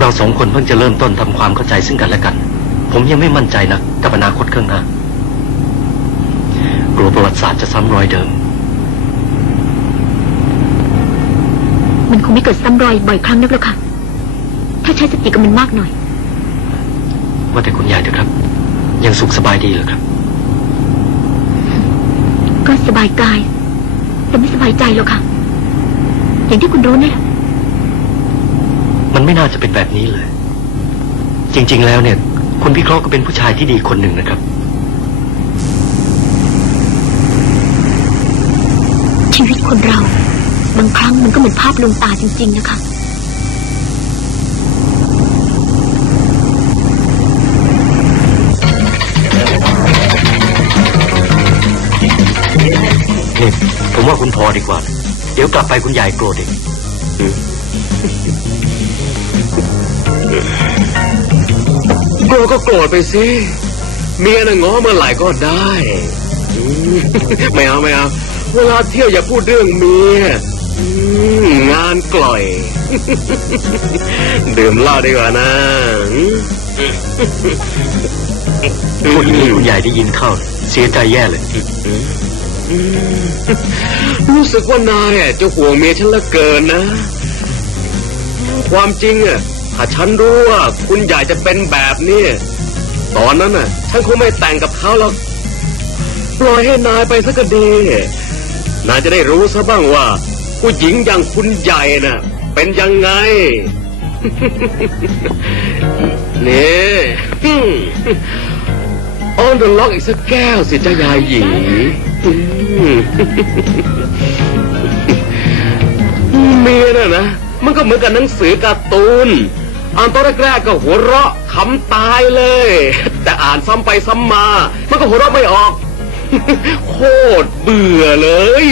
เราสองคนเพิ่งจะเริ่มต้นทำความเข้าใจซึ่งกันและกัน ผมยังไม่มั่นใจนะกับอนาคตข้างหน้ากลัวประวัติศาสตร์จะซ้ำรอยเดิม มันคงไม่เกิดซ้ำรอยบ่อยครั้งนักหรอกค่ะ ถ้าใช้สติกับมันมากหน่อย ว่าแต่คุณยายเถอะครับ ยังสุขสบายดีเหรอครับ ก็สบายกาย แต่ไม่สบายใจหรอกค่ะ อย่างที่คุณรู้นี่แหละ มันไม่น่าจะเป็นแบบนี้เลย จริง ๆ แล้วเนี่ย คุณพิเคราะห์ก็เป็นผู้ชายที่ดีคนหนึ่งนะครับ ชีวิตคนเรา บางครั้งมันก็เหมือนภาพลวงตาจริง ๆ นะคะ นี่ผมว่าคุณพอดีกว่าเดี๋ยวกลับไปคุณยายโกรธเอง โกรธก็โกรธไปสิ เมียน่ะง้อเมื่อไหร่ก็ได้อืมไม่เอาไม่เอา เวลาเที่ยวอย่าพูดเรื่องเมียอืมงานกล่อย ดื่มเหล้าดีกว่านะอืมพูดอย่างนี้คุณยายได้ยินเข้า เสียใจแย่เลย รู้สึกว่านายอะจะห่วงเมียฉันเหลือเกินนะ ความจริงอะ ถ้าฉันรู้ว่าคุณใหญ่จะเป็นแบบนี้ ตอนนั้นน่ะ ฉันคงไม่แต่งกับเขาหรอกปล่อยให้นายไปสักก็ดี นายจะได้รู้ซะบ้างว่า ผู้หญิงอย่างคุณใหญ่น่ะ เป็นยังไง นี่ออนเดอะล็อกอีกสักแก้วสิจ้ายายหญิงเมียน่ะนะ มันก็เหมือนกับหนังสือการ์ตูน อ่านตอนแรกๆก็หัวเราะขำตายเลย แต่อ่านซ้ำไปซ้ำมา มันก็หัวเราะไม่ออก โคตรเบื่อเลย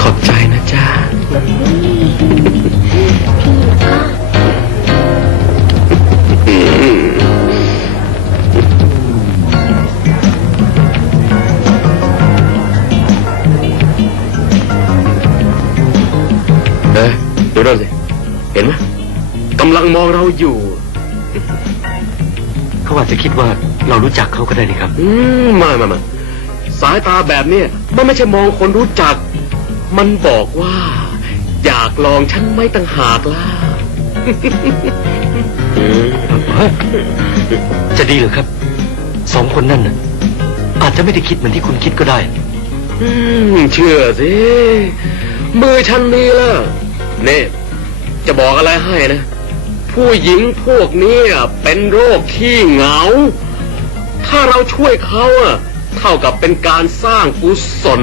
ขอบใจนะจ๊ะ ดูนั่นสิ เห็นไหมกำลังมองเราอยู่ เขาอาจจะคิดว่าเรารู้จักเขาก็ได้นี่ครับ อืมไมามามาสายตาแบบเนี้ยมันไม่ใช่มองคนรู้จัก มันบอกว่า อยากลองฉันไหม่ต่างหากล่ะ อืมจะดีเหรือครับ สองคนนั่นน่ะอาจจะไม่ได้คิดเหมือนที่คุณคิดก็ได้ อืมเชื่อสิมือฉันนี่ล่ะ เนี่ยจะบอกอะไรให้นะ ผู้หญิงพวกนี้เป็นโรคขี้เหงา ถ้าเราช่วยเขาอะเท่ากับเป็นการสร้างกุศล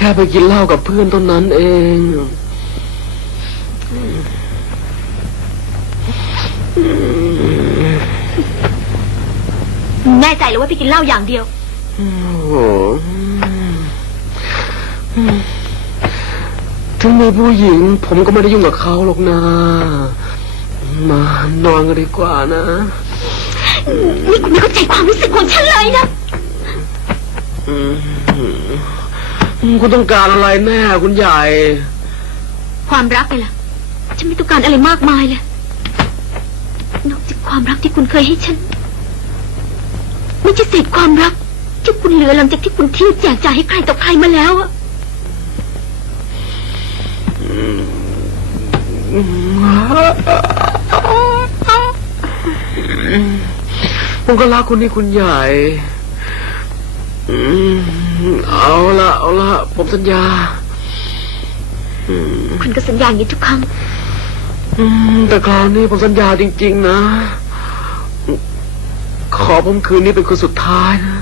ค่ไปกินเหล้ากับเพื่อนต้นนั้นเอง แน่ใจเลยว่าพี่กินเหล้าอย่างเดียว โอ้โหถึงมีผู้หญิง ผมก็ไม่ได้ยุ่งกับเขาหรอกนะ มานอนกันดีกว่านะ นี่คุณไม่เข้าใจความรู้สึกของฉันเลยนะ อืม คุณต้องการอะไรแน่คุณใหญ่ ความรักไงล่ะ ฉันไม่ต้องการอะไรมากมายเลย นอกจากความรักที่คุณเคยให้ฉัน ไม่ใช่เศษความรัก ที่คุณเหลือหลังจากที่คุณเที่ยวแจกจ่ายให้ใครต่อใครมาแล้วอะผมก็รักคุณนี่คุณใหญ่อืม เอาละเอาละผมสัญญาอืมคุณก็สัญญาอย่างนี้ทุกครั้งอืมแต่คราวนี้ผมสัญญาจริง ๆ นะ ขอผมคืนนี้เป็นคนสุดท้ายนะ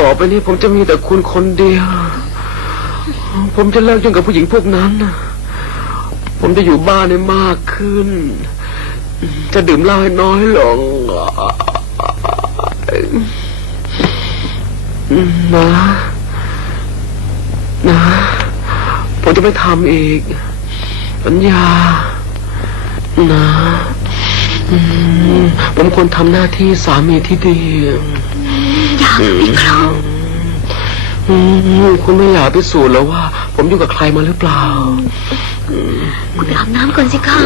ต่อไปนี้ผมจะมีแต่คุณคนเดียว ผมจะเลิกยุ่งกับผู้หญิงพวกนั้นนะผมจะอยู่บ้านให้มากขึ้น จะดื่มเหล้าให้น้อยลง นะ นะ ผมจะไม่ทำอีกสัญญา นะอืมผมควรทำหน้าที่สามีที่ดีอยากพี่ครองอืมคุณไม่อยากพิสูจน์แล้วว่า ผมอยู่กับใครมาหรือเปล่า คุณไปอาบน้ำก่อนสิคะ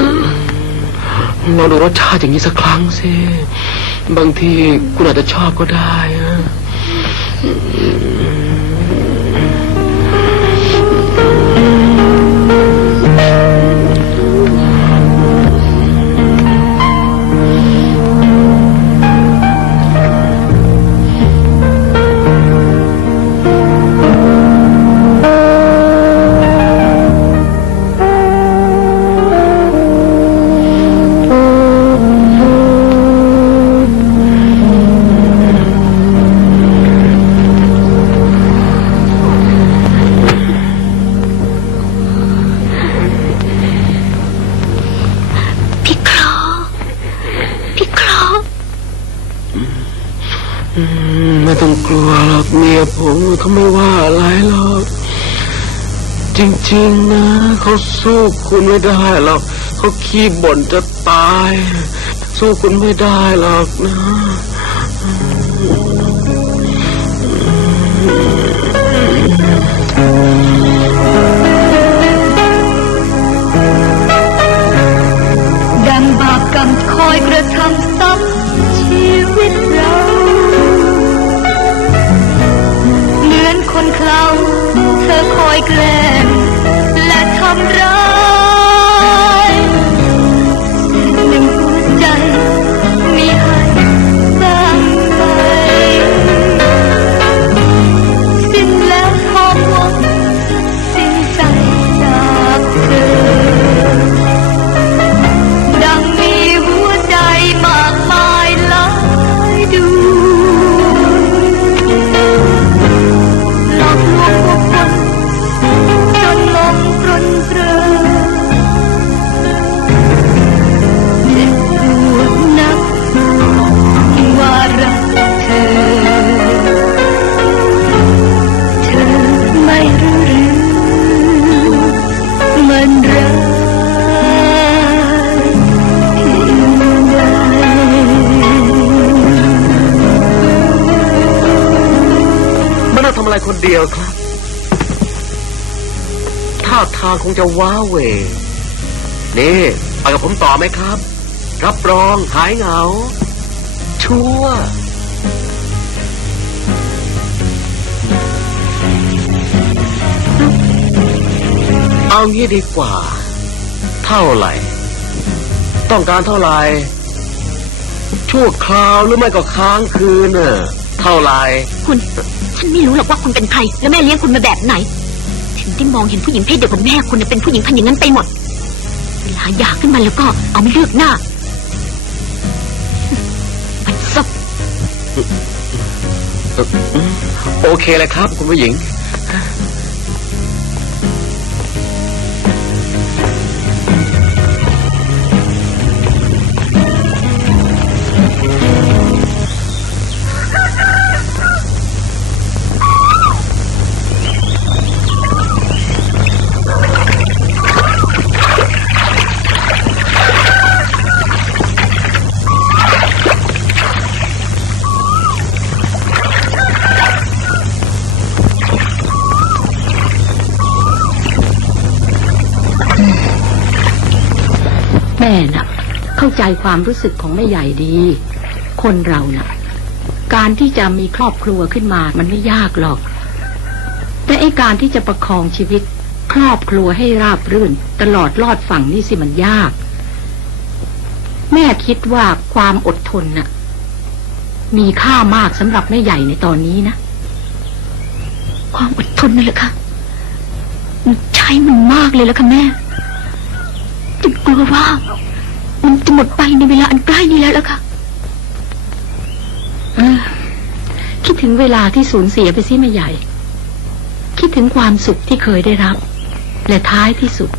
ลองดูรสชาติอย่างนี้สักครั้งสิ บางทีคุณอาจจะชอบก็ได้ Uh, กลัวหรอกเมียผมเขาไม่ว่าอะไรหรอก จริงๆนะเขาสู้คุณไม่ได้หรอกเขาขี้บ่นจะตาย สู้คุณไม่ได้หรอกนะ เอะไรคนเดียวครับ ท่าทางคงจะว้าเหวนี่ไปกับผมต่อไหมครับ รับรองหายเหงา ชัวร์เอางี้ดีกว่า เท่าไหร่ ต้องการเท่าไหร่ชั่วคราวหรือไม่ก็ค้างคืนน่ะเท่าไหร่คุณ ฉันไม่รู้หรอกว่าคุณเป็นใคร และแม่เลี้ยงคุณมาแบบไหน ถึงได้มองเห็นผู้หญิงเพศเดียวกับแม่คุณเป็นผู้หญิงพันอย่างนั้นไปหมด เวลาอยากขึ้นมาแล้วก็เอาไม่เลือกหน้ามันซบโอเคเลยครับ คุณผู้หญิง แม่น่ะ เข้าใจความรู้สึกของแม่ใหญ่ดี คนเราน่ะ การที่จะมีครอบครัวขึ้นมามันไม่ยากหรอก แต่ไอ้การที่จะประคองชีวิต ครอบครัวให้ราบรื่น ตลอดลอดฝั่งนี่สิมันยาก แม่คิดว่าความอดทนน่ะ มีค่ามากสำหรับแม่ใหญ่ในตอนนี้นะ ความอดทนนั่นแหละค่ะใช้มันมากเลยแล้วค่ะแม่ จนกลัวว่า มันจะหมดไปในเวลาอันใกล้นี้แล้วล่ะค่ะคิดถึงเวลาที่สูญเสียไปสิแม่ใหญ่ คิดถึงความสุขที่เคยได้รับ และท้ายที่สุด